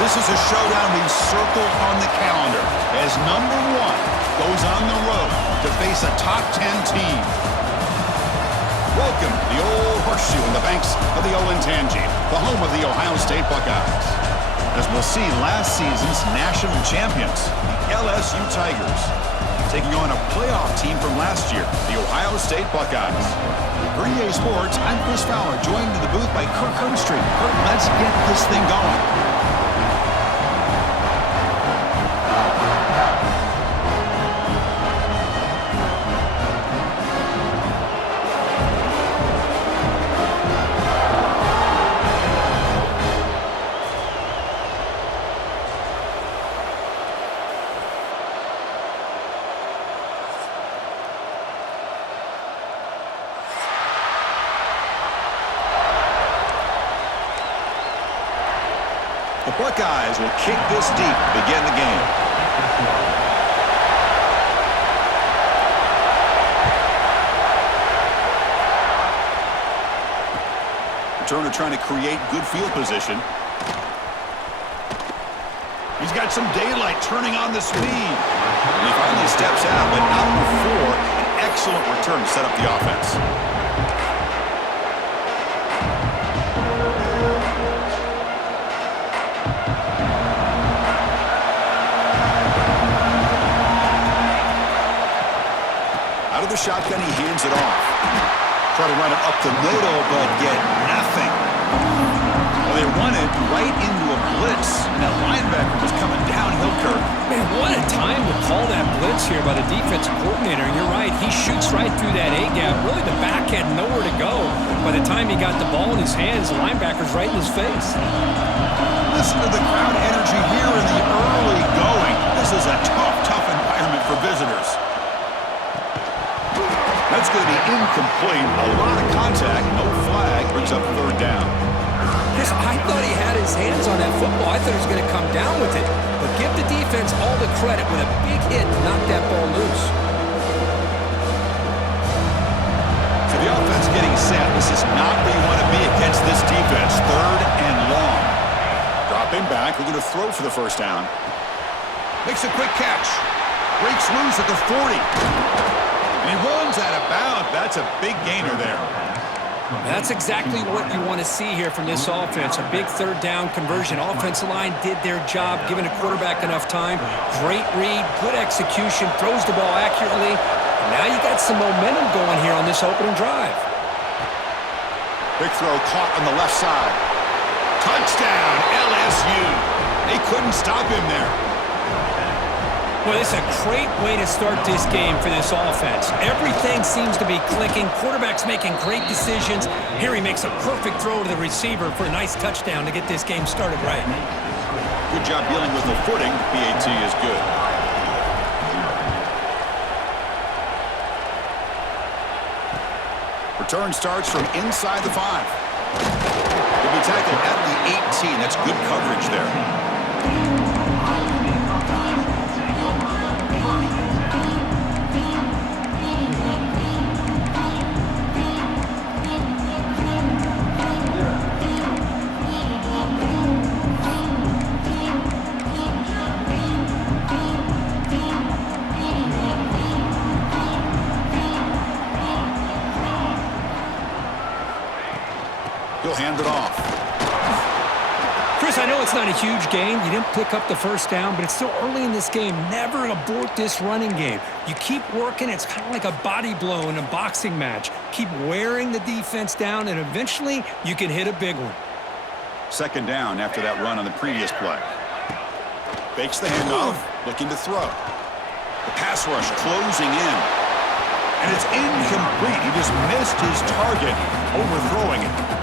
This is a showdown we've circled on the calendar as number one goes on the road to face a top 10 team. Welcome to the old horseshoe in the banks of the Olentangy, the home of the Ohio State Buckeyes. As we'll see last season's national champions, the LSU Tigers, taking on a playoff team from last year, the Ohio State Buckeyes. For EA Sports, I'm Chris Fowler, joined in the booth by Kirk Herbstreit. Kirk, let's get this thing going. The Buckeyes will kick this deep to begin the game. Returner trying to create good field position. He's got some daylight turning on the speed. And he finally steps out, but not before an excellent return to set up the offense. Out of the shotgun, he hands it off. Try to run it up the middle, but get nothing. Well, they run it right into a blitz. That linebacker was coming downhill, Kirk. Man, what a time to call that blitz here by the defensive coordinator. And you're right, he shoots right through that A-gap. Really, the back had nowhere to go. By the time he got the ball in his hands, the linebacker's right in his face. Listen to the crowd energy here in the early going. This is a tough environment for visitors. That's going to be incomplete. A lot of contact. No flag. Brings up third down. Chris, I thought he had his hands on that football. I thought he was going to come down with it. But give the defense all the credit with a big hit to knock that ball loose. So the offense getting set. This is not where you want to be against this defense. Third and long. Dropping back. We're going to throw for the first down. Makes a quick catch. Breaks loose at the 40. And he runs out of bounds. That's a big gainer there. That's exactly what you want to see here from this offense. A big third down conversion. Offensive line did their job, giving a quarterback enough time. Great read, good execution, throws the ball accurately. And now you got some momentum going here on this opening drive. Big throw caught on the left side. Touchdown, LSU. They couldn't stop him there. Well, it's a great way to start this game for this offense. Everything seems to be clicking. Quarterback's making great decisions. Here he makes a perfect throw to the receiver for a nice touchdown to get this game started right. Good job dealing with the footing. PAT is good. Return starts from inside the 5. He'll be tackled at the 18. That's good coverage there. He'll hand it off. Chris, I know it's not a huge gain. You didn't pick up the first down, but it's still early in this game. Never abort this running game. You keep working. It's kind of like a body blow in a boxing match. Keep wearing the defense down, and eventually you can hit a big one. Second down after that run on the previous play. Fakes the handoff, looking to throw. The pass rush closing in. And it's incomplete. He just missed his target, overthrowing it.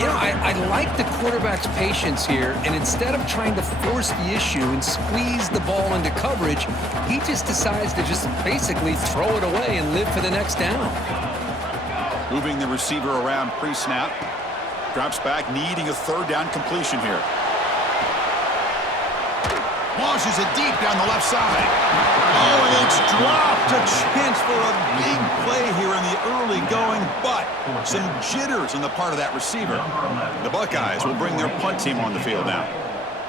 You know, I like the quarterback's patience here, and instead of trying to force the issue and squeeze the ball into coverage, he just decides to just basically throw it away and live for the next down. Moving the receiver around pre-snap. Drops back, needing a third down completion here. Launches it deep down the left side. Oh, and it's dropped. A chance for a big play here in the early going, but some jitters on the part of that receiver. The Buckeyes will bring their punt team on the field now.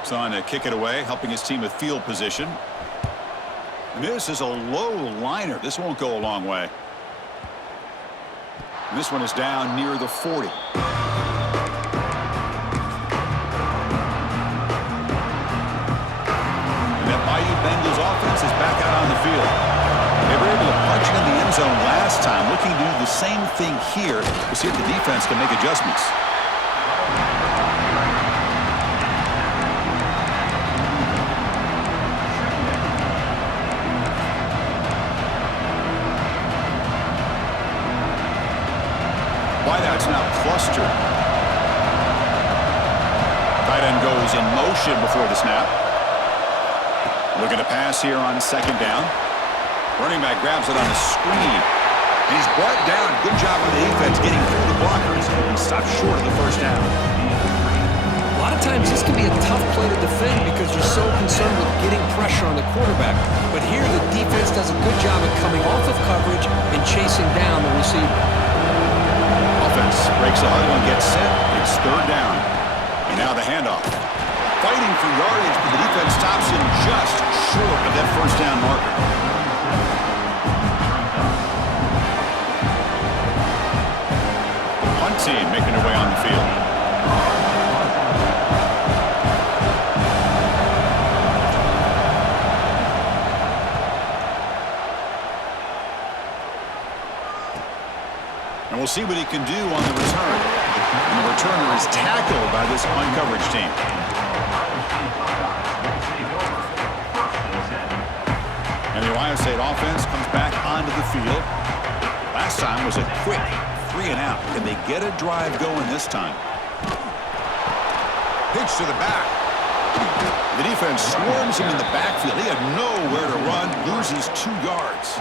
He's on to kick it away, helping his team with field position. And this is a low liner. This won't go a long way. And this one is down near the 40. And that Bayou Bengals offense is back out on the field. They were able to punch it in the end zone last time, looking to do the same thing here to see if the defense can make adjustments. Wideout's now clustered. Tight end goes in motion before the snap. Looking to pass here on second down. Running back grabs it on the screen. And he's brought down. Good job on the defense getting through the blockers. And stopped short of the first down. A lot of times this can be a tough play to defend because you're so concerned with getting pressure on the quarterback. But here the defense does a good job of coming off of coverage and chasing down the receiver. Offense breaks the huddle and gets set. It's third down. And now the handoff. Fighting for yardage, but the defense stops him just short of that first down marker. Team making their way on the field. And we'll see what he can do on the return. And the returner is tackled by this man-coverage team. And the Ohio State offense comes back onto the field. Last time was a quick 3 and out. Can they get a drive going this time? Pitch to the back. The defense swarms him in the backfield. He had nowhere to run, loses 2 yards.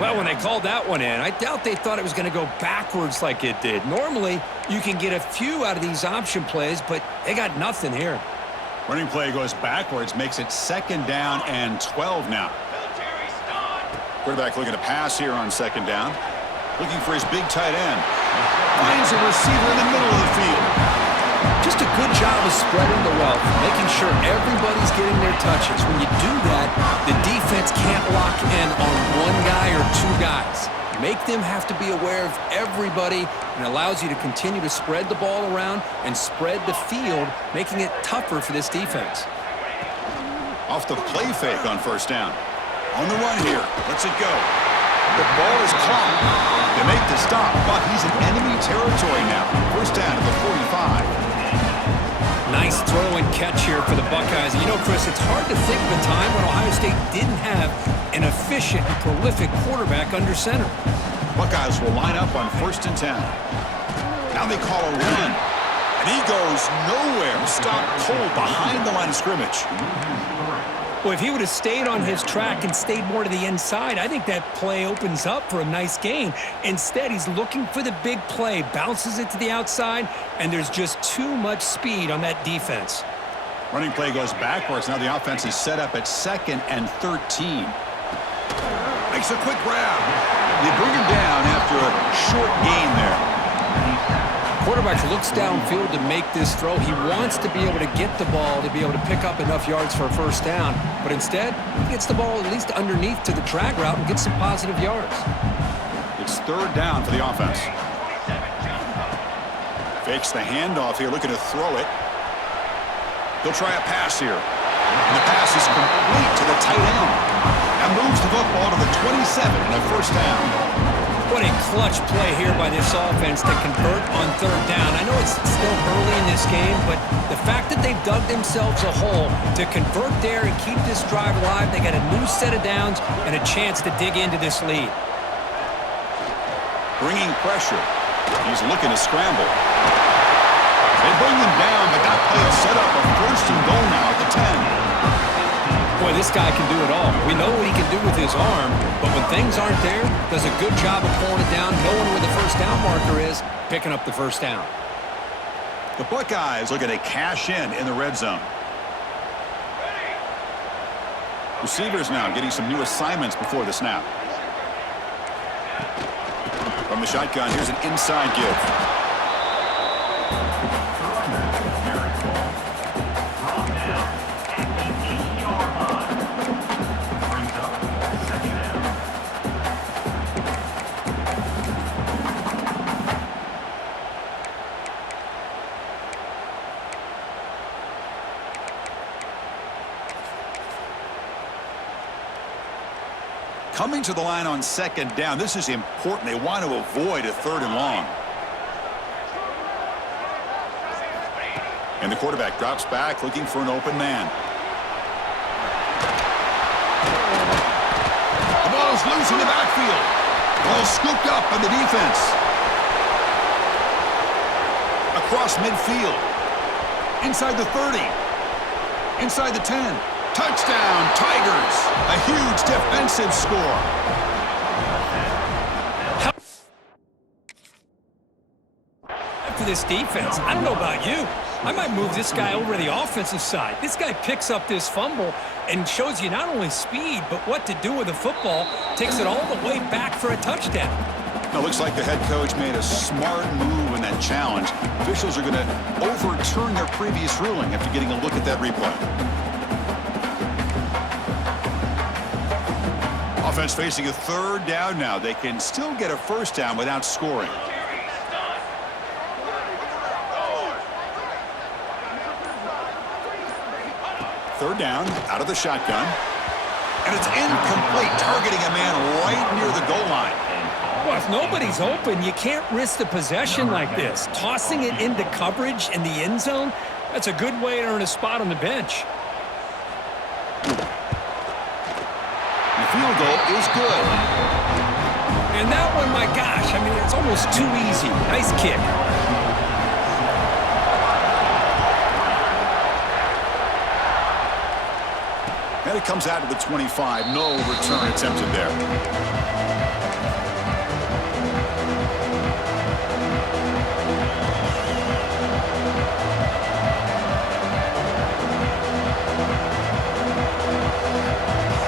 Well, when they called that one in, I doubt they thought it was going to go backwards like it did. Normally, you can get a few out of these option plays, but they got nothing here. Running play goes backwards, makes it second down and 12 now. Quarterback looking to pass here on second down. Looking for his big tight end. Finds a receiver in the middle of the field. Just a good job of spreading the wealth, making sure everybody's getting their touches. When you do that, the defense can't lock in on one guy or 2 guys. Make them have to be aware of everybody, and allows you to continue to spread the ball around and spread the field, making it tougher for this defense. Off the play fake on first down. On the run here. Lets it go. The ball is caught. They make the stop, but he's in enemy territory now. First down at the 45. Nice throw and catch here for the Buckeyes. You know, Chris, it's hard to think of a time when Ohio State didn't have an efficient and prolific quarterback under center. Buckeyes will line up on first and 10. Now they call a run. And he goes nowhere. Stopped cold behind the line of scrimmage. Well, if he would have stayed on his track and stayed more to the inside, I think that play opens up for a nice gain. Instead, he's looking for the big play, bounces it to the outside, and there's just too much speed on that defense. Running play goes backwards. Now the offense is set up at second and 13. Makes a quick grab. They bring him down after a short gain there. Quarterback looks downfield to make this throw. He wants to be able to get the ball to be able to pick up enough yards for a first down, but instead, he gets the ball at least underneath to the drag route and gets some positive yards. It's third down for the offense. Fakes the handoff here, looking to throw it. He'll try a pass here. And the pass is complete to the tight end. And moves the football to the 27 and a first down. What a clutch play here by this offense to convert on third down. I know it's still early in this game, but the fact that they've dug themselves a hole to convert there and keep this drive alive, they got a new set of downs and a chance to dig into this lead. Bringing pressure. He's looking to scramble. They bring him down, but that play is set up a first and goal now at the 10. Boy, this guy can do it all. We know what he can do with his arm, but when things aren't there, does a good job of pulling it down, knowing where the first down marker is, picking up the first down. The Buckeyes looking to cash in the red zone. Receivers now getting some new assignments before the snap. From the shotgun, here's an inside give. Coming to the line on second down, this is important. They want to avoid a 3rd and long. And the quarterback drops back looking for an open man. The ball is loose in the backfield. Ball scooped up on the defense. Across midfield. Inside the 30. Inside the 10. Touchdown, Tigers. A huge defensive score. For this defense, I don't know about you. I might move this guy over to the offensive side. This guy picks up this fumble and shows you not only speed, but what to do with the football. Takes it all the way back for a touchdown. Now, looks like the head coach made a smart move in that challenge. Officials are going to overturn their previous ruling after getting a look at that replay. Offense facing a 3rd down now. They can still get a 1st down without scoring. Third down, out of the shotgun. And it's incomplete, targeting a man right near the goal line. Well, if nobody's open, you can't risk the possession like this. Tossing it into coverage in the end zone, that's a good way to earn a spot on the bench. The field goal is good. And that one, my gosh, I mean, it's almost too easy. Nice kick. And it comes out to the 25. No return attempted there.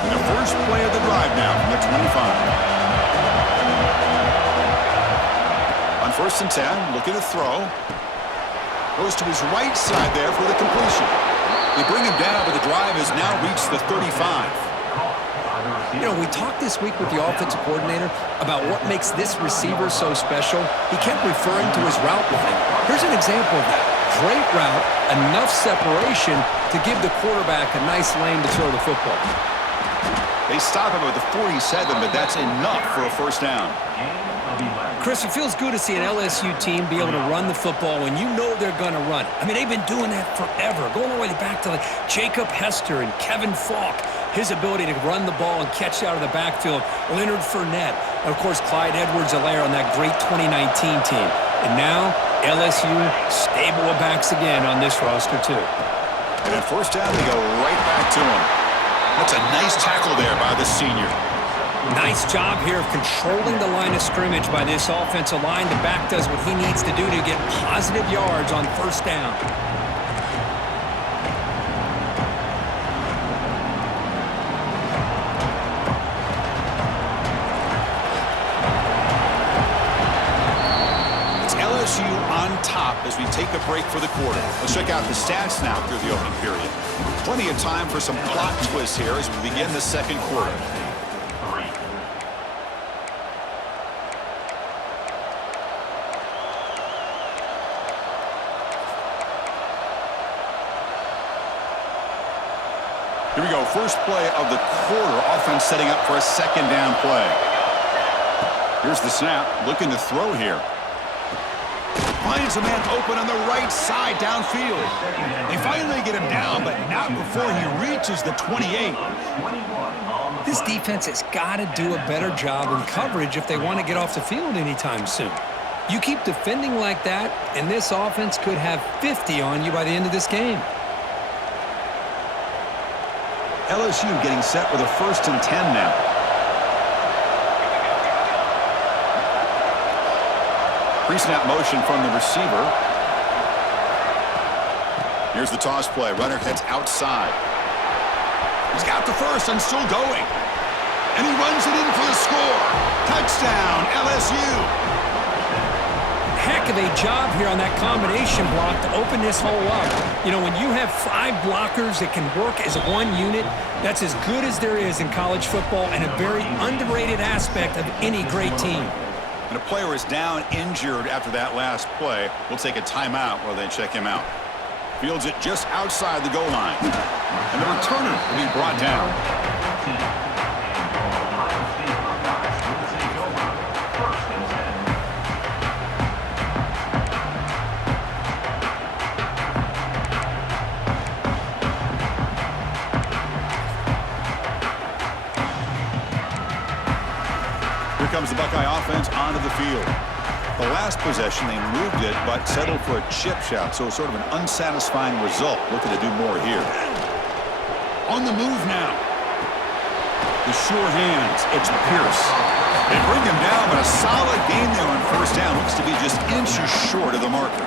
And the first play of the drive now from the 25. On 1st and 10, looking to throw. Goes to his right side there for the completion. They bring him down, but the drive has now reached the 35. You know, we talked this week with the offensive coordinator about what makes this receiver so special. He kept referring to his route running. Here's an example of that. Great route, enough separation to give the quarterback a nice lane to throw the football. They stop him at the 47, but that's enough for a 1st down. Chris, it feels good to see an LSU team be able to run the football when you know they're going to run it. I mean, they've been doing that forever, going all the way back to like Jacob Hester and Kevin Falk. His ability to run the ball and catch out of the backfield. Leonard Fournette. And, of course, Clyde Edwards-Helaire on that great 2019 team. And now, LSU stable of backs again on this roster, too. And at 1st down, they go right back to him. That's a nice tackle there by the senior. Nice job here of controlling the line of scrimmage by this offensive line. The back does what he needs to do to get positive yards on 1st down. It's LSU on top as we take a break for the quarter. Let's check out the stats now through the opening period. Plenty of time for some plot twists here as we begin the 2nd quarter. Here we go, first play of the quarter. Offense setting up for a 2nd down play. Here's the snap, looking to throw here. Finds a man open on the right side downfield. They finally get him down, but not before he reaches the 28. This defense has got to do a better job in coverage if they want to get off the field anytime soon. You keep defending like that, and this offense could have 50 on you by the end of this game. LSU getting set with a 1st and 10 now. Pre-snap motion from the receiver. Here's the toss play. Runner heads outside. He's got the 1st and still going. And he runs it in for the score. Touchdown, LSU. Heck of a job here on that combination block to open this hole up. You know, when you have 5 blockers that can work as one unit, that's as good as there is in college football and a very underrated aspect of any great team. And a player is down injured after that last play. We'll take a timeout while they check him out. Fields it just outside the goal line. And the returner will be brought down. comes the Buckeye offense onto the field. The last possession, they moved it, but settled for a chip shot, so sort of an unsatisfying result. Looking to do more here. On the move now. The sure hands. It's Pierce. They bring him down, but a solid gain there on first down. Looks to be just inches short of the marker.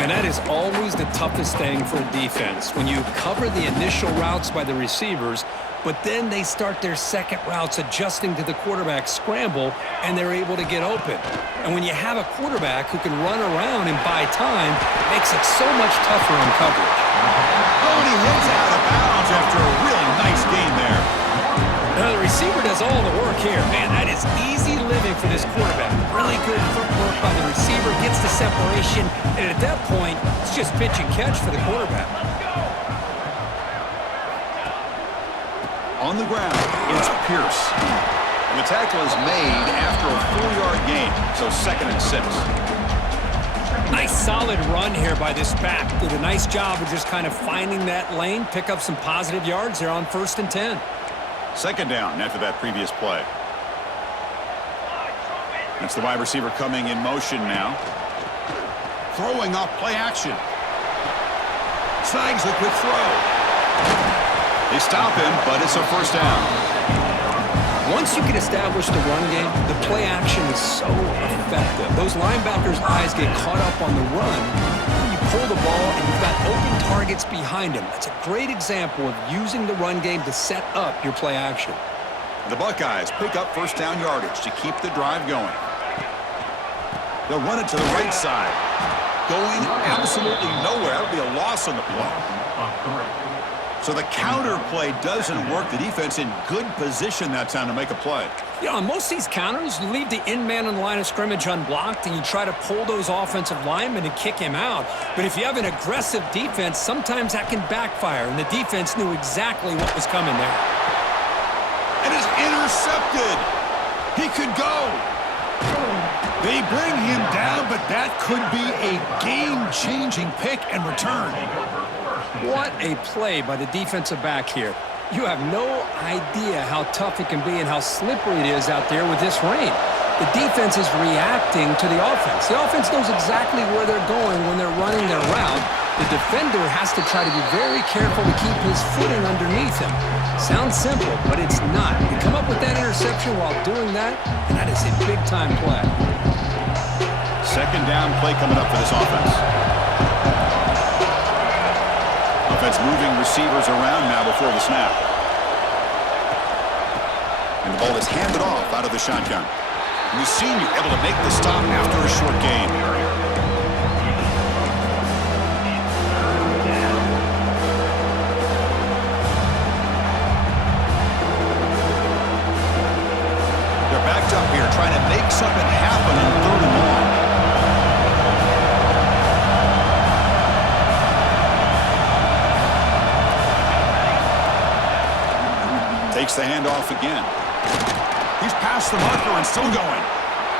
And that is always the toughest thing for a defense. When you cover the initial routes by the receivers, but then they start their second routes adjusting to the quarterback scramble, and they're able to get open. And when you have a quarterback who can run around and buy time, it makes it so much tougher on coverage. Oh, and he heads out of bounds after a really nice gain there. Now, the receiver does all the work here. Man, that is easy living for this quarterback. Really good footwork by the receiver, gets the separation, and at that point, it's just pitch and catch for the quarterback. On the ground, it's Pierce. And the tackle is made after a 4-yard gain, so 2nd and 6. Nice solid run here by this back. Did a nice job of just kind of finding that lane, pick up some positive yards there on 1st and 10. 2nd down after that previous play. That's the wide receiver coming in motion now. Throwing off play action. Snags the quick throw. They stop him, but it's a 1st down. Once you can establish the run game, the play action is so effective. Those linebackers' eyes get caught up on the run. You pull the ball, and you've got open targets behind him. That's a great example of using the run game to set up your play action. The Buckeyes pick up 1st down yardage to keep the drive going. They'll run it to the right side. Going absolutely nowhere. That'll be a loss on the play. So the counter play doesn't work. The defense in good position that time to make a play. Yeah, on most of these counters, you leave the in-man on the line of scrimmage unblocked, and you try to pull those offensive linemen and kick him out. But if you have an aggressive defense, sometimes that can backfire, and the defense knew exactly what was coming there. And is intercepted. He could go. They bring him down, but that could be a game-changing pick and return. What a play by the defensive back here. You have no idea how tough it can be and how slippery it is out there with this rain. The defense is reacting to the offense. The offense knows exactly where they're going when they're running their route. The defender has to try to be very careful to keep his footing underneath him. Sounds simple, but it's not. You come up with that interception while doing that, and that is a big-time play. 2nd down play coming up for this offense. Offense moving receivers around now before the snap. And the ball is handed off out of the shotgun. And the senior able to make the stop after a short gain. They're backed up here trying to make something happen on 3rd and long. Takes the handoff again. He's past the marker and still going.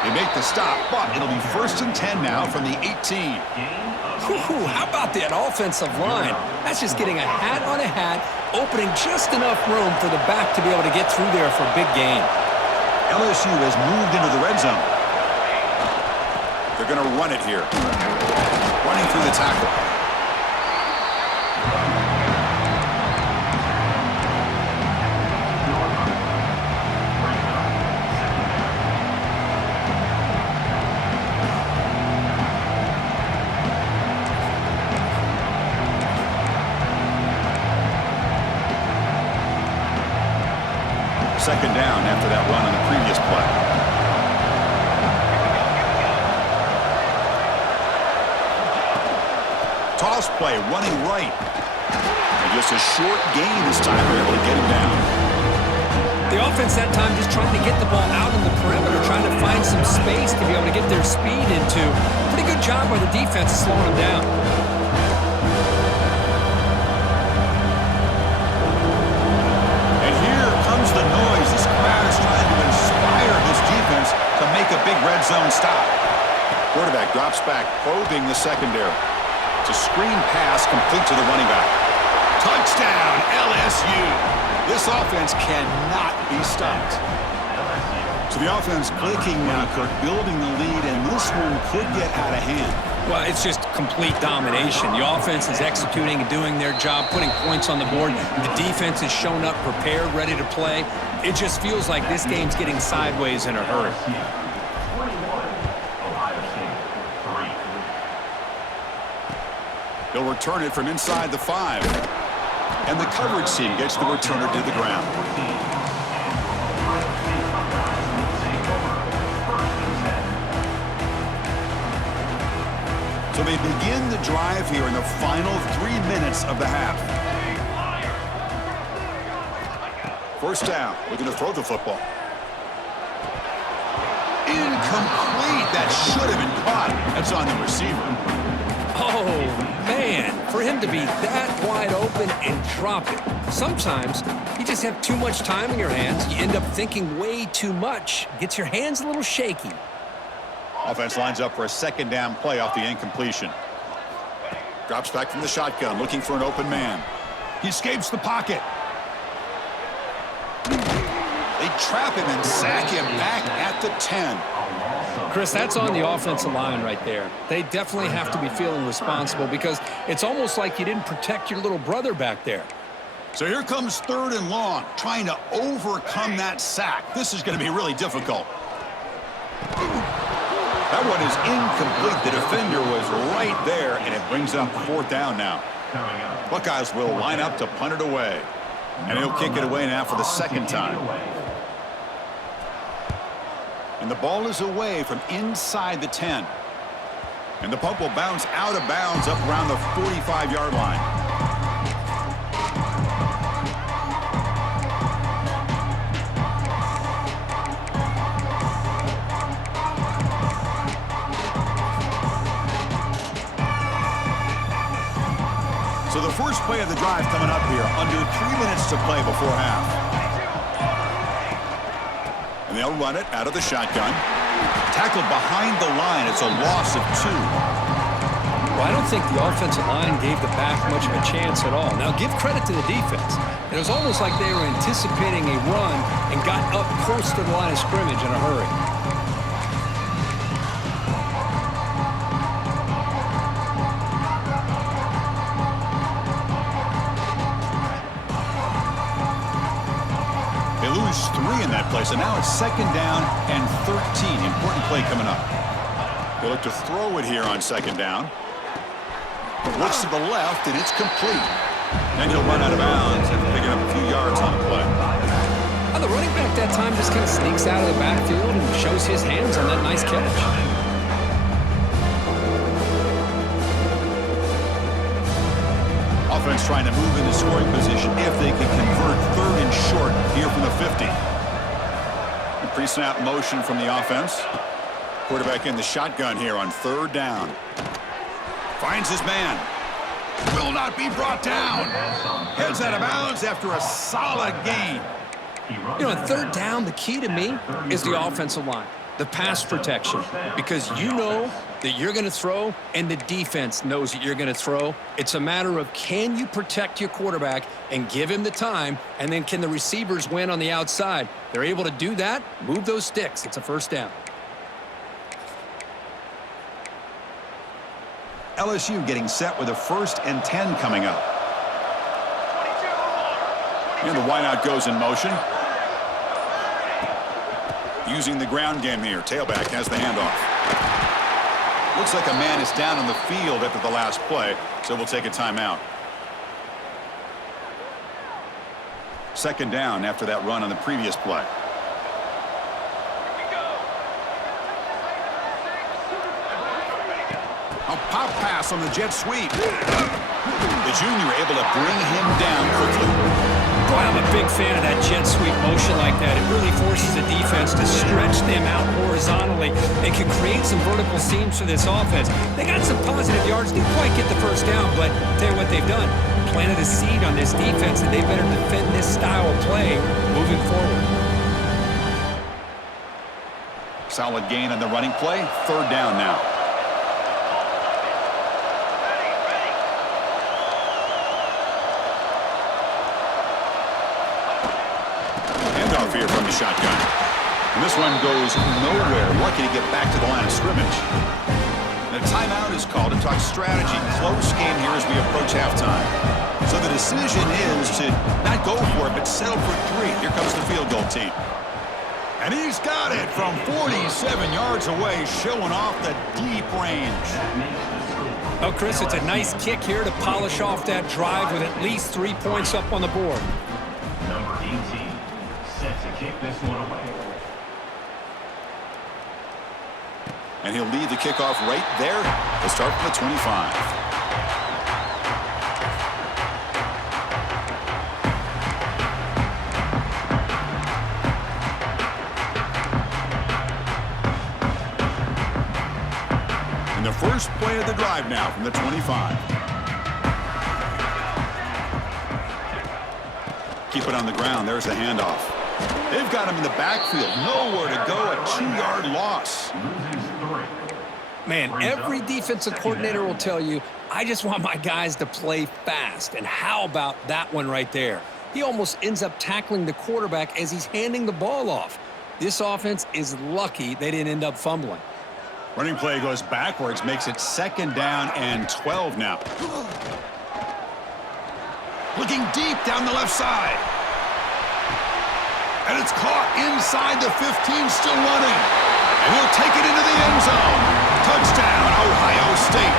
They make the stop, but it'll be 1st and 10 now from the 18. Whew, how about that offensive line? That's just getting a hat on a hat, opening just enough room for the back to be able to get through there for a big gain. LSU has moved into the red zone. They're going to run it here. Running through the tackle. Second down after that run on the previous play. Toss play, running right. And just a short gain this time. They're able to get him down. The offense that time just trying to get the ball out on the perimeter, trying to find some space to be able to get their speed into. Pretty good job by the defense slowing them down. The noise. This crowd is trying to inspire this defense to make a big red zone stop. Quarterback drops back, probing the secondary. It's a screen pass complete to the running back. Touchdown, LSU. This offense cannot be stopped. So the offense clicking now, Kirk, building the lead, and this one could get out of hand. Well, it's just complete domination. The offense is executing and doing their job, putting points on the board. The defense has shown up prepared, ready to play. It just feels like this game's getting sideways in a hurry. They'll return it from inside the 5. And the coverage team gets the returner to the ground. So they begin the drive here in the final 3 minutes of the half. First down, looking to throw the football. Incomplete. That should have been caught. That's on the receiver. Oh, man, for him to be that wide open and drop it. Sometimes you just have too much time in your hands. You end up thinking way too much. Gets your hands a little shaky. Offense lines up for a second down play off the incompletion. Drops back from the shotgun, looking for an open man. He escapes the pocket. They trap him and sack him back at the 10. Chris, that's on the offensive line right there. They definitely have to be feeling responsible because it's almost like you didn't protect your little brother back there. So here comes 3rd and long, trying to overcome that sack. This is going to be really difficult. That one is incomplete. The defender was right there, and it brings up 4th down now. Buckeyes will line up to punt it away. And he'll kick it away now for the 2nd time. And the ball is away from inside the 10. And the punt will bounce out of bounds up around the 45-yard line. So the first play of the drive coming up here, under 3 minutes to play before half. And they'll run it out of the shotgun. Tackled behind the line. It's a loss of 2. Well, I don't think the offensive line gave the back much of a chance at all. Now, give credit to the defense. It was almost like they were anticipating a run and got up close to the line of scrimmage in a hurry. They lose 3 in that play, so now it's 2nd down and 13. Important play coming up. They look to throw it here on 2nd down. Looks to the left, and it's complete. Then he'll run out of bounds after picking up a few yards on the play. Well, the running back that time just kind of sneaks out of the backfield and shows his hands on that nice catch. Offense trying to move into scoring position if they can convert 3rd and short here from the 50. Pre-snap motion from the offense. Quarterback in the shotgun here on 3rd down. Finds his man. Will not be brought down. Heads out of bounds after a solid gain. You know, on 3rd down, the key to me is the offensive line, the pass protection, because you know that you're going to throw and the defense knows that you're going to throw. It's a matter of can you protect your quarterback and give him the time, and then can the receivers win on the outside? They're able to do that, move those sticks. It's a 1st down. LSU getting set with a 1st and 10 coming up. And the wideout goes in motion. Using the ground game here. Tailback has the handoff. Looks like a man is down on the field after the last play, so we'll take a timeout. 2nd down after that run on the previous play. A pop pass on the jet sweep. The junior able to bring him down quickly. Boy, I'm a big fan of that jet sweep motion like that. It really forces the defense to stretch them out horizontally and can create some vertical seams for this offense. They got some positive yards. Didn't quite get the 1st down, but I'll tell you what they've done. Planted a seed on this defense, and they better defend this style of play moving forward. Solid gain on the running play. 3rd down now. Here from the shotgun. And this one goes nowhere. Lucky to get back to the line of scrimmage. And a timeout is called to talk strategy. Close game here as we approach halftime. So the decision is to not go for it, but settle for 3. Here comes the field goal team. And he's got it from 47 yards away, showing off the deep range. Oh, Chris, it's a nice kick here to polish off that drive with at least 3 points up on the board. Number 18 set to kick this one away. And he'll lead the kickoff right there. He'll start from the 25. And the first play of the drive now from the 25. Keep it on the ground. There's the handoff. They've got him in the backfield. Nowhere to go. A 2-yard loss. Man, every defensive coordinator will tell you, I just want my guys to play fast. And how about that one right there? He almost ends up tackling the quarterback as he's handing the ball off. This offense is lucky they didn't end up fumbling. Running play goes backwards, makes it 2nd down and 12 now. Looking deep down the left side. And it's caught inside the 15, still running. And he'll take it into the end zone. Touchdown, Ohio State.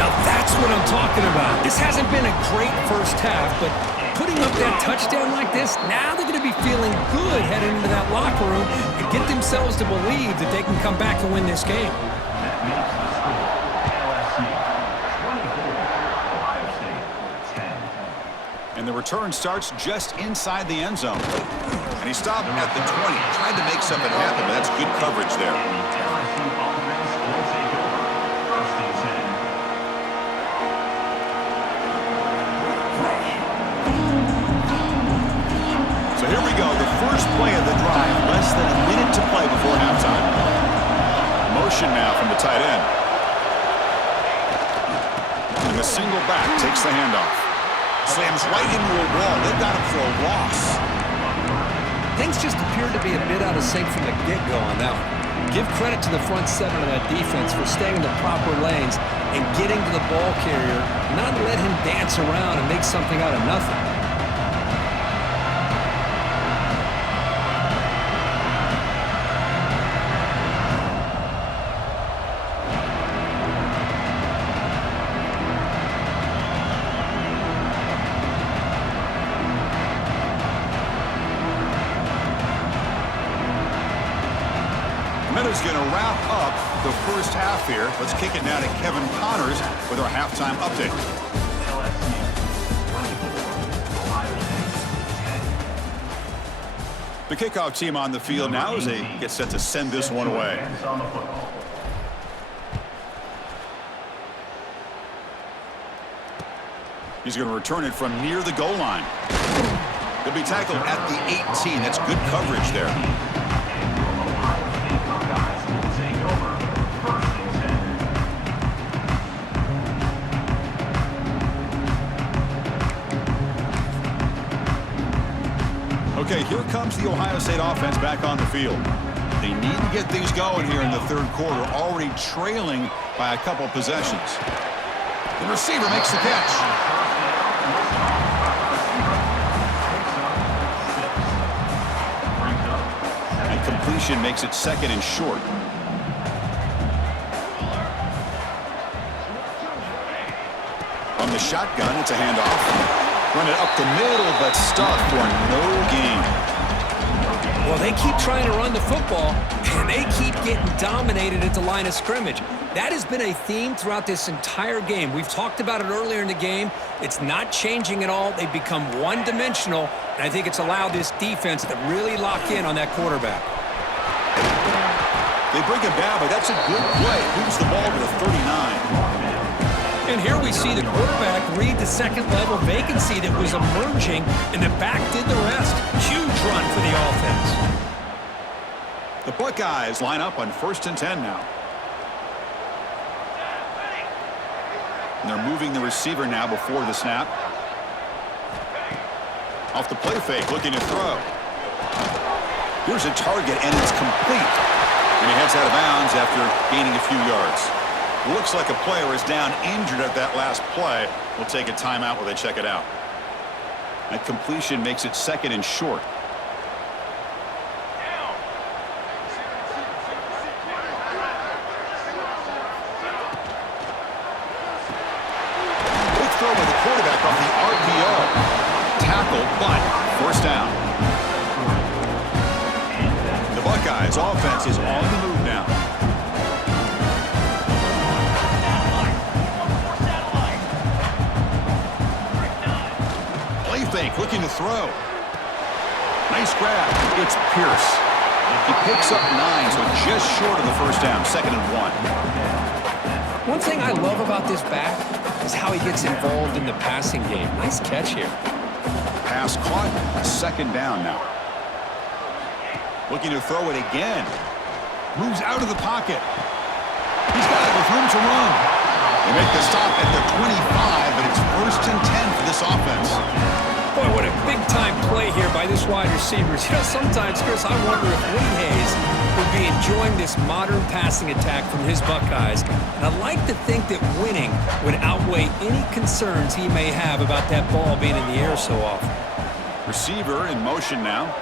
Now that's what I'm talking about. This hasn't been a great first half, but putting up that touchdown like this, now they're going to be feeling good heading into that locker room and get themselves to believe that they can come back and win this game. That makes the score LSU 24, Ohio State 10. And the return starts just inside the end zone. And he stopped at the 20, tried to make something happen, but that's good coverage there. LSU offense will take over 1st and 10. So here we go, the first play of the drive, less than a minute to play before halftime. Motion now from the tight end. And the single back takes the handoff. Slams right into a wall. They've got him for a loss. Things just appeared to be a bit out of sync from the get-go on that one. Give credit to the front 7 of that defense for staying in the proper lanes and getting to the ball carrier, not let him dance around and make something out of nothing. Is going to wrap up the first half here. Let's kick it now to Kevin Connors with our halftime update. LSU 24, Ohio State 10. The kickoff team on the field now as they get set to send this one away. On the football. He's going to return it from near the goal line. He'll be tackled at the 18. That's good coverage there. Okay, here comes the Ohio State offense back on the field. They need to get things going here in the 3rd quarter, already trailing by a couple possessions. The receiver makes the catch. And completion makes it 2nd and short. From the shotgun, it's a handoff. Run it up the middle, but stuffed for no gain. Well, they keep trying to run the football, and they keep getting dominated at the line of scrimmage. That has been a theme throughout this entire game. We've talked about it earlier in the game. It's not changing at all. They've become one-dimensional, and I think it's allowed this defense to really lock in on that quarterback. They bring him down, but that's a good play. Moves the ball to the 39. And here we see the quarterback read the 2nd-level vacancy that was emerging, and the back did the rest. Huge run for the offense. The Buckeyes line up on 1st and 10 now. And they're moving the receiver now before the snap. Off the play fake, looking to throw. Here's a target, and it's complete. And he heads out of bounds after gaining a few yards. Looks like a player is down injured at that last play. We'll take a timeout while they check it out. That completion makes it 2nd and short. Quick throw with the quarterback off the RPO. Tackle, but first down. The Buckeyes offense is on the move now. Fake, looking to throw. Nice grab. It's Pierce. He picks up 9, so just short of the first down. 2nd and 1. One thing I love about this back is how he gets involved in the passing game. Nice catch here. Pass caught. 2nd down now. Looking to throw it again. Moves out of the pocket. He's got it with room to run. They make the stop at the 25, but it's 1st and 10 for this offense. Boy, what a big-time play here by this wide receivers. You know, sometimes, Chris, I wonder if Woody Hayes would be enjoying this modern passing attack from his Buckeyes. And I like to think that winning would outweigh any concerns he may have about that ball being in the air so often. Receiver in motion now.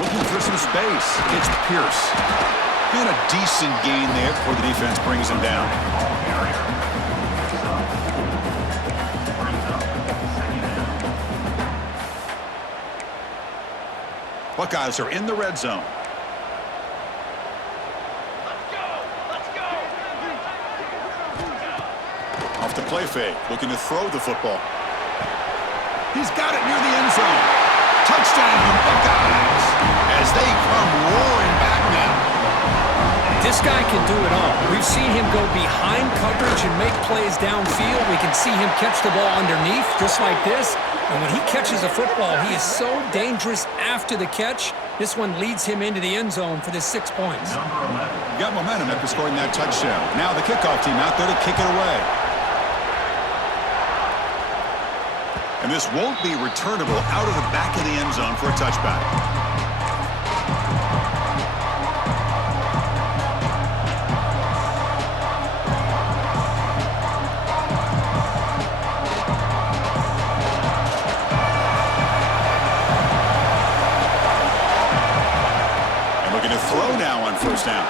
Looking for some space. It's Pierce. And a decent gain there before the defense brings him down. Buckeyes are in the red zone. Let's go! Off the play fake, looking to throw the football. He's got it near the end zone. Touchdown, Buckeyes, as they come roaring back now. This guy can do it all. We've seen him go behind coverage and make plays downfield. We can see him catch the ball underneath, just like this. And when he catches a football, he is so dangerous after the catch. This one leads him into the end zone for the 6 points. Got momentum after scoring that touchdown. Now the kickoff team out there to kick it away. And this won't be returnable out of the back of the end zone for a touchback. Throw now on first down.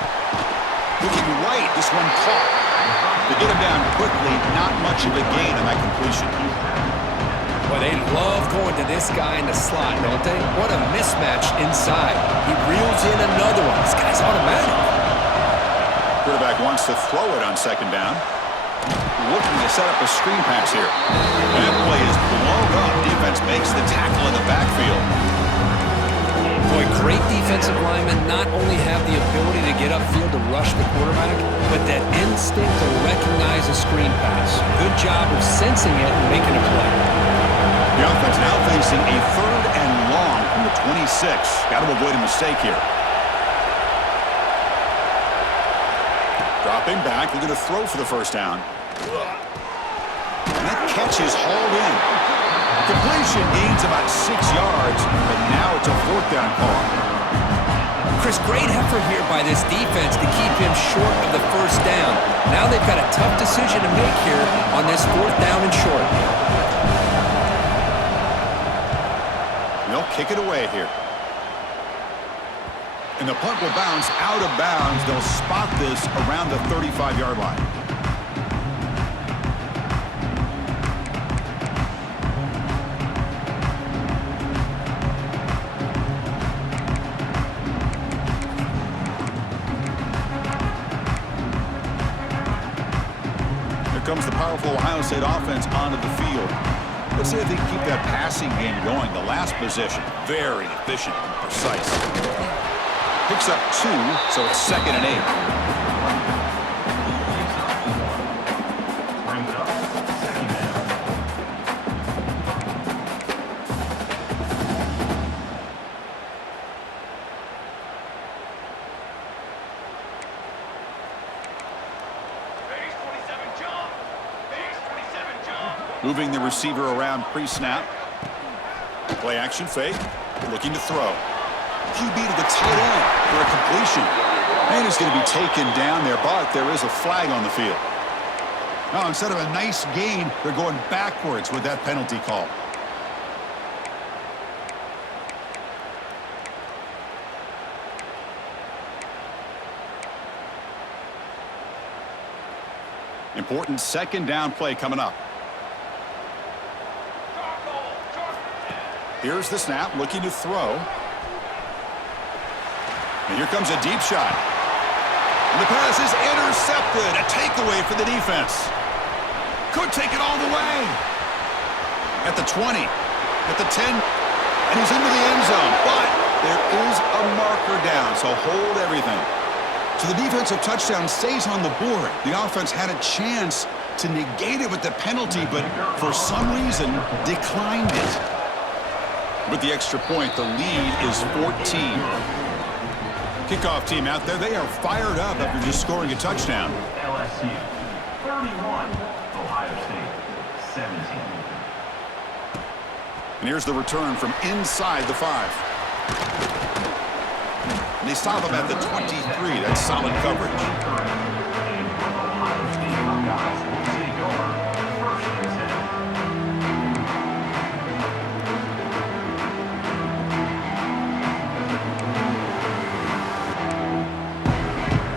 Looking right, this one caught. To get him down quickly, not much of a gain on that completion. Well, they love going to this guy in the slot, don't they? What a mismatch inside. He reels in another one. This guy's automatic. Quarterback wants to throw it on 2nd down. Looking to set up a screen pass here. That play is blown up. Defense makes the tackle in the backfield. Boy, great defensive linemen not only have the ability to get upfield to rush the quarterback, but that instinct to recognize a screen pass. Good job of sensing it and making a play. The offense now facing a 3rd and long from the 26. Got to avoid a mistake here. Dropping back, looking to throw for the first down. And that catch is hauled in. Completion gains about 6 yards, but now it's a 4th down call. Chris, great effort here by this defense to keep him short of the first down. Now they've got a tough decision to make here on this 4th down and short. They'll kick it away here. And the punt will bounce out of bounds. They'll spot this around the 35-yard line. Comes the powerful Ohio State offense onto the field. Let's see if they can keep that passing game going. The last possession, very efficient and precise. Picks up 2, so it's 2nd and 8. Moving the receiver around pre-snap. Play action fake. Looking to throw. QB to the tight end for a completion. And it's going to be taken down there, but there is a flag on the field. Now, instead of a nice gain, they're going backwards with that penalty call. Important second down play coming up. Here's the snap, looking to throw. And here comes a deep shot. And the pass is intercepted. A takeaway for the defense. Could take it all the way. At the 20, at the 10, and he's into the end zone. But there is a marker down, so hold everything. So the defensive touchdown stays on the board. The offense had a chance to negate it with the penalty, but for some reason declined it. With the extra point, the lead is 14. Kickoff team out there, they are fired up after just scoring a touchdown. LSU 31, Ohio State 17. And here's the return from inside the 5. They stop him at the 23. That's solid coverage. Ohio State Buckeyes will take over 1st and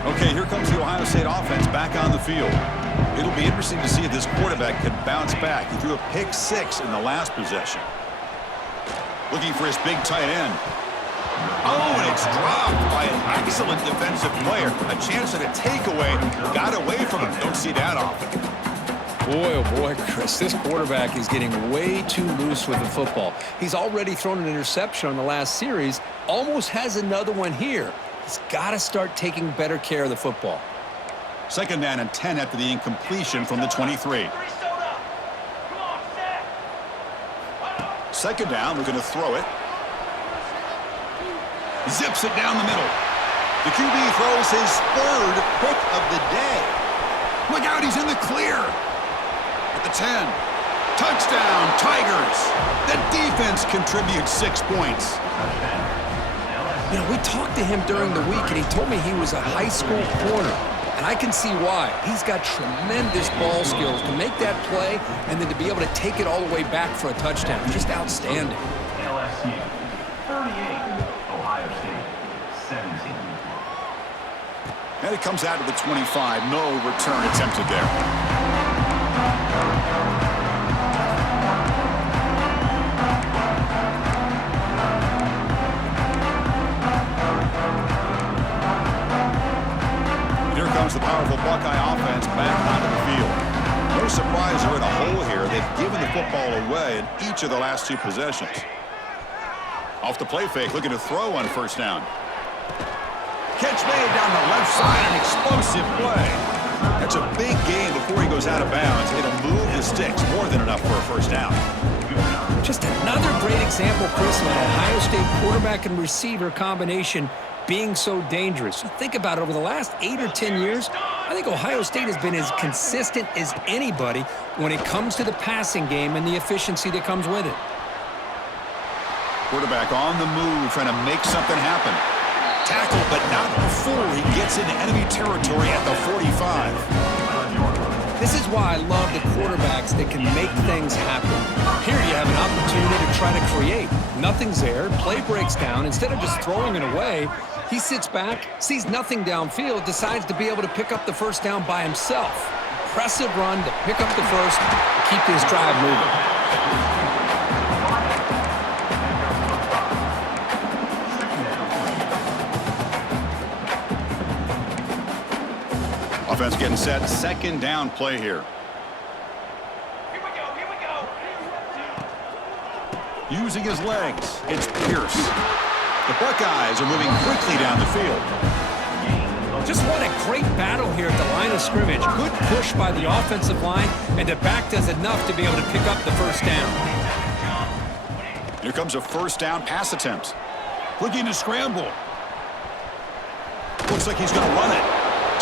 10. Okay, here comes the Ohio State offense back on the field. It'll be interesting to see if this quarterback can bounce back. He threw a pick-6 in the last possession. Looking for his big tight end. Oh, and it's dropped by an excellent defensive player. A chance at a takeaway. Got away from him. Don't see that often. Boy, oh boy, Chris, this quarterback is getting way too loose with the football. He's already thrown an interception on the last series, almost has another one here. He's got to start taking better care of the football. Second down and 10 after the incompletion from the 23. Second down, we're going to throw it. Zips it down the middle. The QB throws his 3rd pick of the day. Look out, he's in the clear. At the 10. Touchdown, Tigers. The defense contributes 6 points. You know, we talked to him during the week, and he told me he was a high school corner. And I can see why. He's got tremendous ball skills to make that play and then to be able to take it all the way back for a touchdown. Just outstanding. LSU 38, Ohio State 17. And it comes out to the 25. No return attempted there. The powerful Buckeye offense back onto the field. No surprise they're in a hole here. They've given the football away in each of the last 2 possessions. Off the play fake, looking to throw on first down. Catch made down the left side, an explosive play. That's a big gain before he goes out of bounds. It'll move the sticks, more than enough for a first down. Just another great example, Chris, of an Ohio State quarterback and receiver combination being so dangerous. Think about it, over the last 8 or 10 years, I think Ohio State has been as consistent as anybody when it comes to the passing game and the efficiency that comes with it. Quarterback on the move, trying to make something happen. Tackle, but not before he gets into enemy territory at the 45. This is why I love the quarterbacks that can make things happen. Here you have an opportunity to try to create. Nothing's there, play breaks down. Instead of just throwing it away, he sits back, sees nothing downfield, decides to be able to pick up the first down by himself. Impressive run to pick up the first, keep this drive moving. Offense getting set. Second down play here. Here we go. Using his legs, it's Pierce. The Buckeyes are moving quickly down the field. Just what a great battle here at the line of scrimmage. Good push by the offensive line, and the back does enough to be able to pick up the first down. Here comes a first down pass attempt. Looking to scramble. Looks like he's going to run it.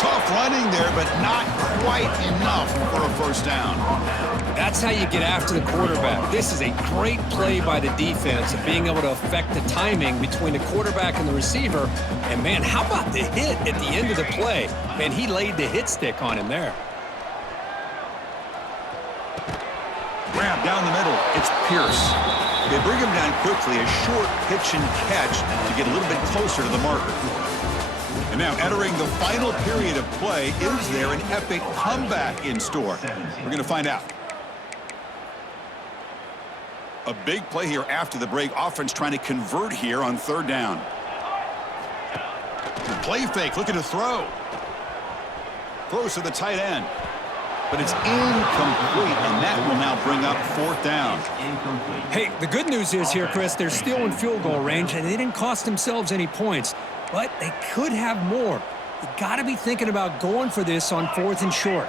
Tough running there, but not quite enough for a first down. That's how you get after the quarterback. This is a great play by the defense of being able to affect the timing between the quarterback and the receiver. And, man, how about the hit at the end of the play? Man, he laid the hit stick on him there. Grab down the middle. It's Pierce. They bring him down quickly, a short pitch and catch to get a little bit closer to the marker. And now entering the final period of play, is there an epic comeback in store? We're going to find out. A big play here after the break. Offense trying to convert here on third down. Play fake, looking to throw. Throws to the tight end. But it's incomplete, and that will now bring up fourth down. Hey, the good news is here, Chris, they're still in field goal range, and they didn't cost themselves any points. But they could have more. You got to be thinking about going for this on fourth and short.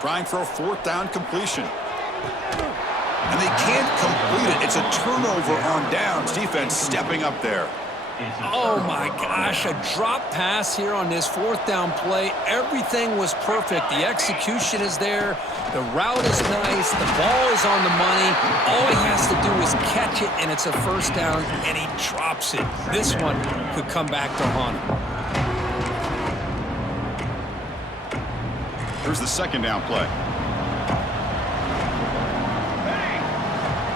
Trying for a fourth down completion. And they can't complete it. It's a turnover on downs. Defense stepping up there. Oh, my gosh, a drop pass here on this fourth down play. Everything was perfect. The execution is there. The route is nice. The ball is on the money. All he has to do is catch it, and it's a first down, and he drops it. This one could come back to haunt him. Here's the second down play.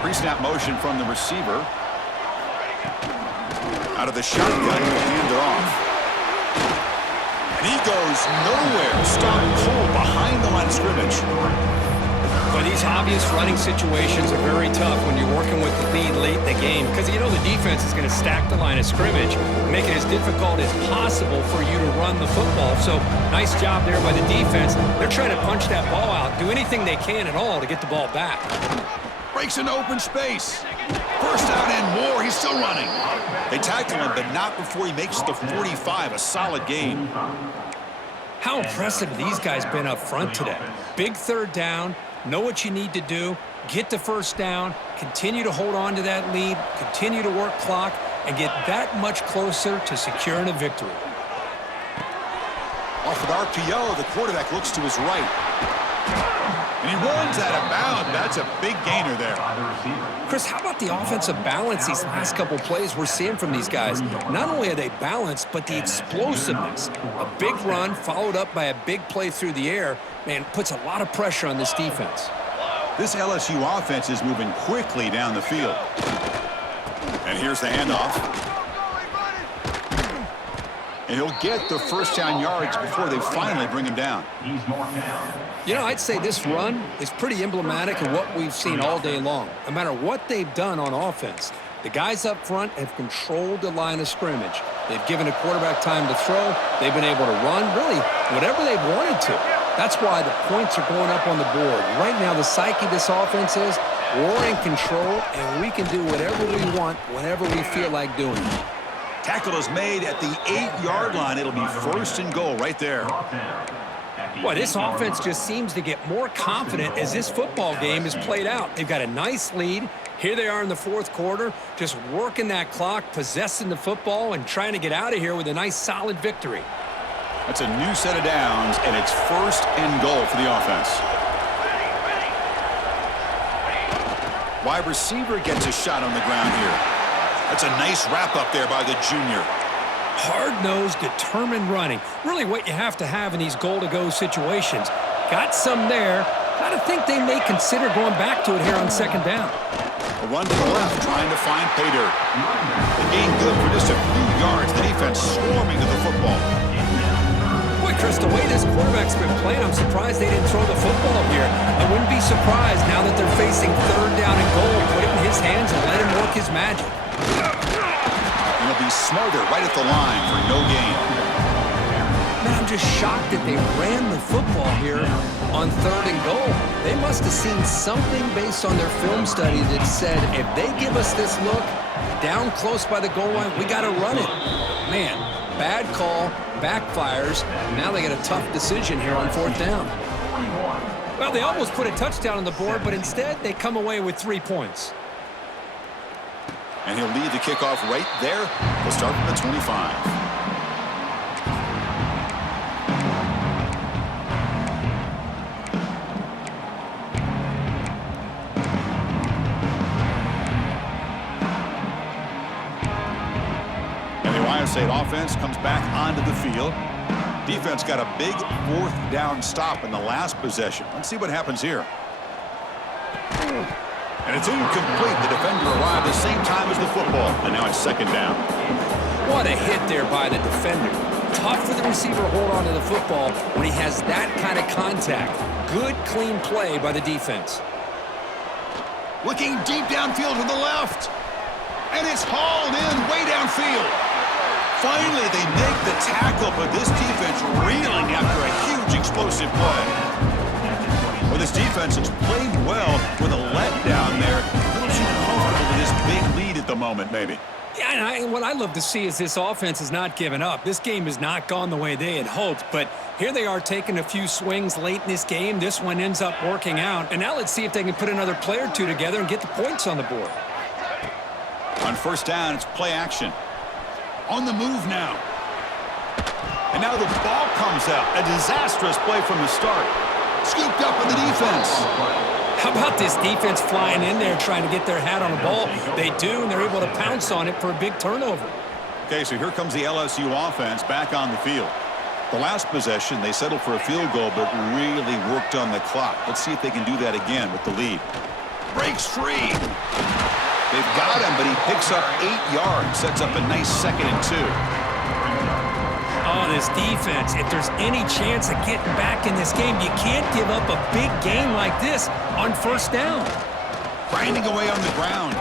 Pre-snap motion from the receiver. Out of the shotgun, he'll hand it off. And he goes nowhere. Stopped cold behind the line of scrimmage. But these obvious running situations are very tough when you're working with the lead late in the game because you know the defense is going to stack the line of scrimmage, make it as difficult as possible for you to run the football. So nice job there by the defense. They're trying to punch that ball out, do anything they can at all to get the ball back. Breaks into open space. First down and more. He's still running. They tackle him, but not before he makes the 45. A solid gain. How impressive have these guys been up front today? Big third down. Know what you need to do. Get the first down. Continue to hold on to that lead. Continue to work clock and get that much closer to securing a victory. Off an RPO, the quarterback looks to his right. And he runs out of bounds. That's a big gainer there. Chris, how about the offensive balance these last couple plays we're seeing from these guys? Not only are they balanced, but the explosiveness. A big run followed up by a big play through the air, man, puts a lot of pressure on this defense. This LSU offense is moving quickly down the field. And here's the handoff. And he'll get the first down yards before they finally bring him down. You know, I'd say this run is pretty emblematic of what we've seen all day long. No matter what they've done on offense, the guys up front have controlled the line of scrimmage. They've given a quarterback time to throw. They've been able to run, really, whatever they've wanted to. That's why the points are going up on the board. Right now, the psyche of this offense is we're in control, and we can do whatever we want whenever we feel like doing it. Tackle is made at the 8-yard line. It'll be first and goal right there. Boy, this offense just seems to get more confident as this football game is played out. They've got a nice lead. Here they are in the fourth quarter, just working that clock, possessing the football, and trying to get out of here with a nice, solid victory. That's a new set of downs, and it's first and goal for the offense. Wide receiver gets a shot on the ground here. That's a nice wrap-up there by the junior. Hard-nosed, determined running. Really what you have to have in these goal-to-go situations. Got some there. Gotta think they may consider going back to it here on second down. A run to the left, trying to find pay dirt. The gain good for just a few yards. The defense swarming to the football. Boy, Chris, the way this quarterback's been playing, I'm surprised they didn't throw the football here. I wouldn't be surprised now that they're facing third down and goal. Put it in his hands and let him work his magic. And he'll be smarter right at the line for no gain. Man, I'm just shocked that they ran the football here on third and goal. They must have seen something based on their film study that said, if they give us this look down close by the goal line, we got to run it. Man, bad call, backfires. Now they get a tough decision here on fourth down. Well, they almost put a touchdown on the board, but instead they come away with 3 points. And he'll lead the kickoff right there. We'll start from the 25. State offense comes back onto the field. Defense got a big fourth down stop in the last possession. Let's see what happens here. And it's incomplete. The defender arrived the same time as the football, and now it's second down. What a hit there by the defender. Tough for the receiver to hold on to the football when he has that kind of contact. Good, clean play by the defense. Looking deep downfield to the left. And it's hauled in way downfield. Finally, they make the tackle, but this defense reeling after a huge explosive play. Well, this defense has played well with a letdown there. A little too comfortable with this big lead at the moment, maybe. Yeah, and what I love to see is this offense has not given up. This game has not gone the way they had hoped, but here they are taking a few swings late in this game. This one ends up working out, and now let's see if they can put another play or two together and get the points on the board. On first down, it's play action. On the move now. And now the ball comes out. A disastrous play from the start. Scooped up in the defense. How about this defense flying in there trying to get their hat on the ball? They do, and they're able to pounce on it for a big turnover. Okay, so here comes the LSU offense back on the field. The last possession, they settled for a field goal, but really worked on the clock. Let's see if they can do that again with the lead. Breaks free. They've got him, but he picks up 8 yards. Sets up a nice 2nd and 2. Oh, this defense, if there's any chance of getting back in this game, you can't give up a big gain like this on first down. Grinding away on the ground.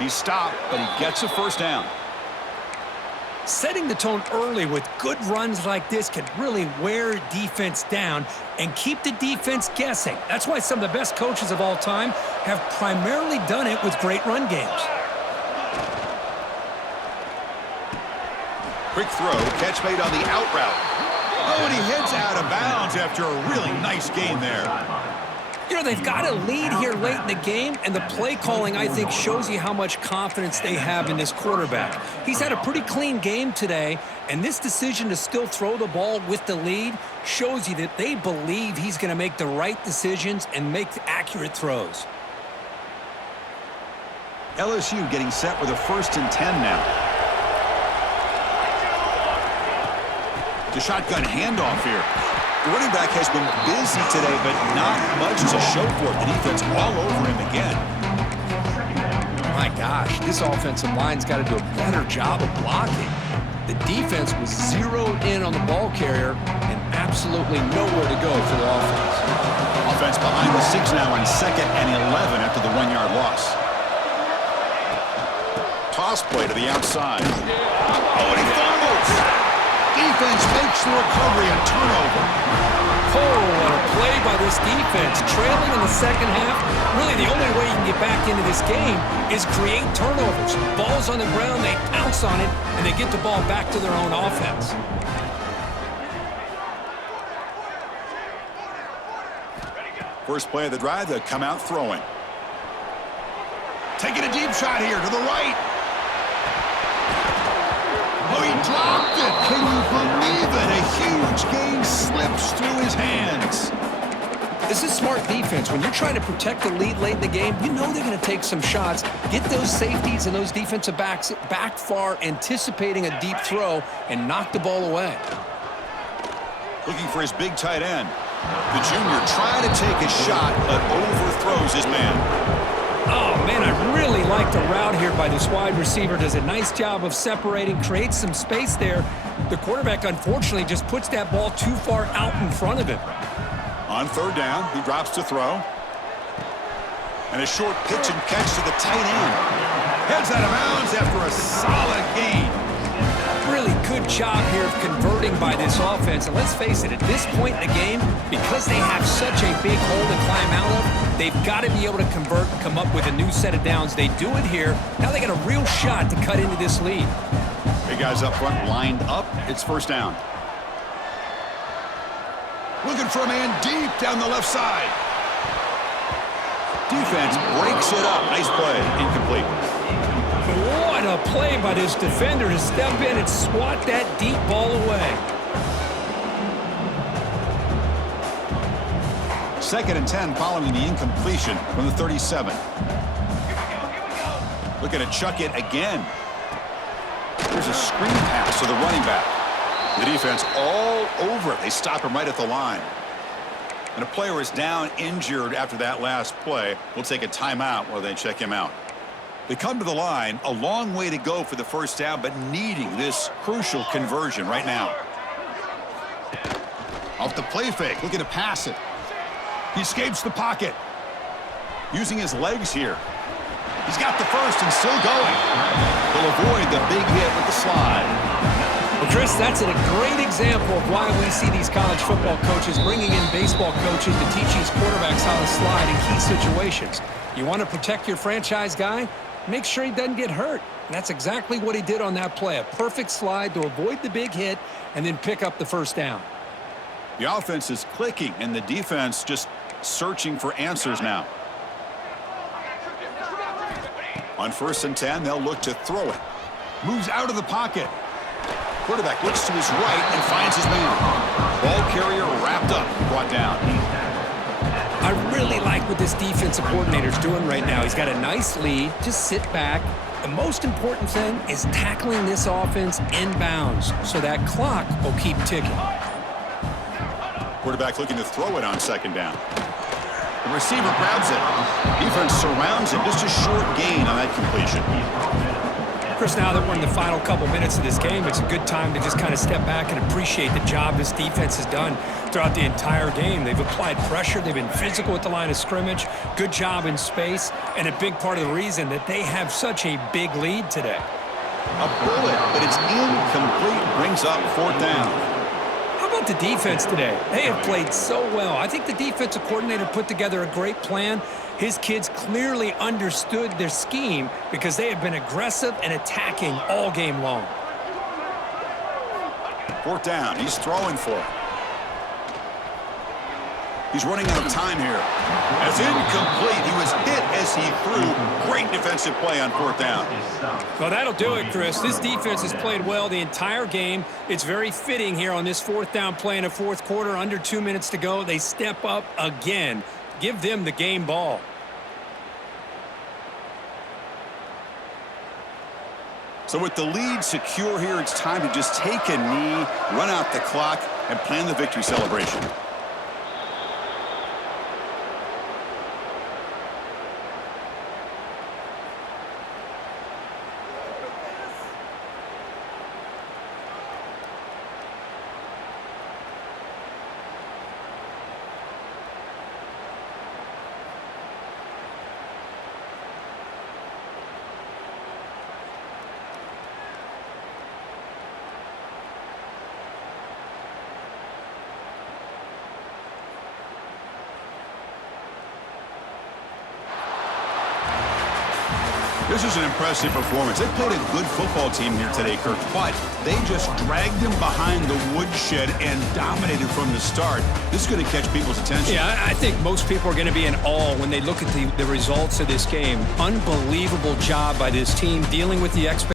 He's stopped, but he gets a first down. Setting the tone early with good runs like this can really wear defense down and keep the defense guessing. That's why some of the best coaches of all time have primarily done it with great run games. Quick throw, catch made on the out route. Oh, and he heads out of bounds after a really nice gain there. You know, they've got a lead here late in the game, and the play calling, I think, shows you how much confidence they have in this quarterback. He's had a pretty clean game today, and this decision to still throw the ball with the lead shows you that they believe he's going to make the right decisions and make accurate throws. LSU getting set with a 1st and 10 now. The shotgun handoff here. The running back has been busy today, but not much to show for it. The defense all over him again. My gosh, this offensive line's got to do a better job of blocking. The defense was zeroed in on the ball carrier and absolutely nowhere to go for the offense. Offense behind the 6 now on 2nd and 11 after the 1-yard loss. Toss play to the outside. Oh, and he fumbles. Defense makes the recovery and turnover. Oh, what a play by this defense. Trailing in the second half, really the only way you can get back into this game is create turnovers. Ball's on the ground, they pounce on it, and they get the ball back to their own offense. First play of the drive, they'll come out throwing. Taking a deep shot here to the right. Oh, he dropped it. Can you believe it? A huge gain slips through his hands. This is smart defense. When you're trying to protect the lead late in the game, you know they're going to take some shots, get those safeties and those defensive backs back far, anticipating a deep throw, and knock the ball away. Looking for his big tight end. The junior trying to take a shot, but overthrows his man. Oh, man, I really like the route here by this wide receiver. Does a nice job of separating, creates some space there. The quarterback, unfortunately, just puts that ball too far out in front of him. On 3rd down, he drops to throw. And a short pitch and catch to the tight end. Heads out of bounds after a solid gain. Really good job here of converting by this offense. And let's face it, at this point in the game, because they have such a big hole to climb out of, they've got to be able to convert and come up with a new set of downs. They do it here. Now they got a real shot to cut into this lead. Big guys up front lined up. It's first down. Looking for a man deep down the left side. Defense breaks it up. Nice play. Incomplete. What a play by this defender to step in and swat that deep ball away. 2nd and 10 following the incompletion from the 37. Looking to chuck it again. They're There's a screen pass to the running back. The defense all over it. They stop him right at the line. And a player is down injured after that last play. We'll take a timeout while they check him out. They come to the line, a long way to go for the first down, but needing this crucial conversion right now. Off the play fake, looking to pass it. He escapes the pocket. Using his legs here. He's got the first and still going. He'll avoid the big hit with the slide. Well, Chris, that's a great example of why we see these college football coaches bringing in baseball coaches to teach these quarterbacks how to slide in key situations. You want to protect your franchise guy? Make sure he doesn't get hurt. And that's exactly what he did on that play. A perfect slide to avoid the big hit and then pick up the first down. The offense is clicking, and the defense just searching for answers now. On 1st and 10, they'll look to throw it. Moves out of the pocket. Quarterback looks to his right and finds his man. Ball carrier wrapped up, brought down. I really like what this defensive coordinator is doing right now. He's got a nice lead. Just sit back. The most important thing is tackling this offense inbounds so that clock will keep ticking. Quarterback looking to throw it on 2nd down. The receiver grabs it. Defense surrounds him. Just a short gain on that completion. Chris, now that we're in the final couple minutes of this game, it's a good time to just kind of step back and appreciate the job this defense has done throughout the entire game. They've applied pressure. They've been physical at the line of scrimmage. Good job in space. And a big part of the reason that they have such a big lead today. A bullet, but it's incomplete. Brings up 4th down. How about the defense today? They have played so well. I think the defensive coordinator put together a great plan. His kids clearly understood their scheme because they have been aggressive and attacking all game long. 4th down. He's throwing for it. He's running out of time here. It's incomplete. He was hit as he threw. Great defensive play on 4th down. Well, that'll do it, Chris. This defense has played well the entire game. It's very fitting here on this 4th down play in the 4th quarter. Under 2 minutes to go. They step up again. Give them the game ball. So with the lead secure here, it's time to just take a knee, run out the clock, and plan the victory celebration. This is an impressive performance. They played a good football team here today, Kirk, but they just dragged them behind the woodshed and dominated from the start. This is going to catch people's attention. Yeah, I think most people are going to be in awe when they look at the results of this game. Unbelievable job by this team dealing with the expectations.